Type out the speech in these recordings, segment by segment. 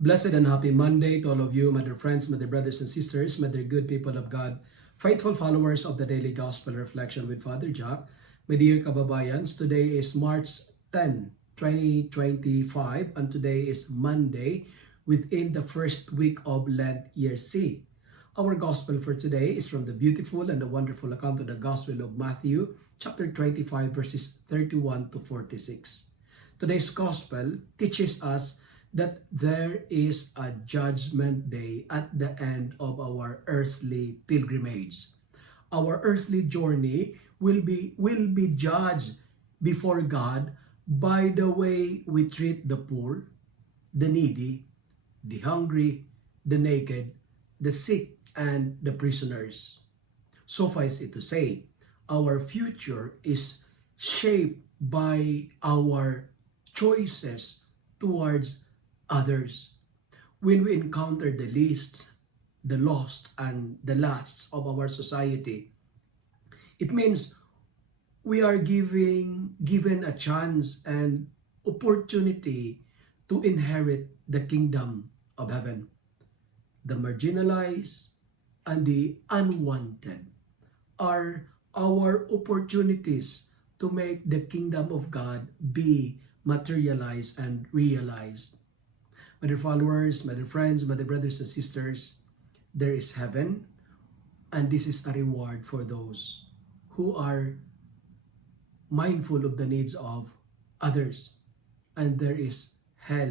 Blessed and happy Monday to all of you, my dear friends, my dear brothers and sisters, my dear good people of God, faithful followers of the Daily Gospel Reflection with Father Jack. My dear kababayans, today is March 10, 2025, and today is Monday within the first week of Lent Year C. Our Gospel for today is from the beautiful and the wonderful account of the Gospel of Matthew, chapter 25, verses 31 to 46. Today's Gospel teaches us that there is a judgment day at the end of our earthly pilgrimage. Our earthly journey will be judged before God by the way we treat the poor, the needy, the hungry, the naked, the sick, and the prisoners. Suffice it to say, our future is shaped by our choices towards others. When we encounter the least, the lost, and the last of our society, it means we are given a chance and opportunity to inherit the kingdom of heaven. The marginalized and the unwanted are our opportunities to make the kingdom of God be materialized and realized. My dear followers, my dear friends, my dear brothers and sisters, there is heaven, and this is a reward for those who are mindful of the needs of others. And there is hell,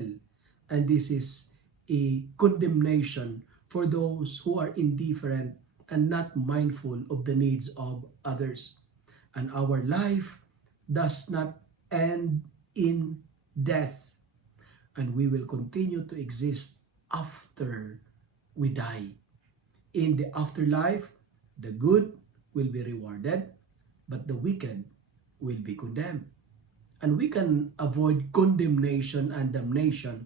and this is a condemnation for those who are indifferent and not mindful of the needs of others. And our life does not end in death, and we will continue to exist after we die. In the afterlife, the good will be rewarded, but the wicked will be condemned. And we can avoid condemnation and damnation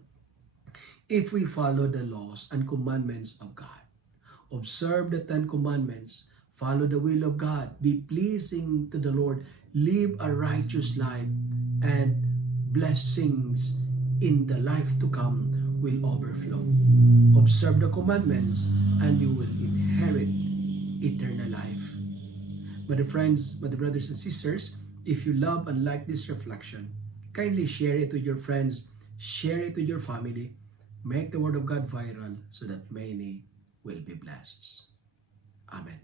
if we follow the laws and commandments of God. Observe the 10 commandments, follow the will of God, be pleasing to the Lord, live a righteous life, and blessings in the life to come will overflow. Observe the commandments and you will inherit eternal life. My dear friends, my dear brothers and sisters, if you love and like this reflection, kindly share it with your friends, share it with your family, make the word of God viral so that many will be blessed. Amen.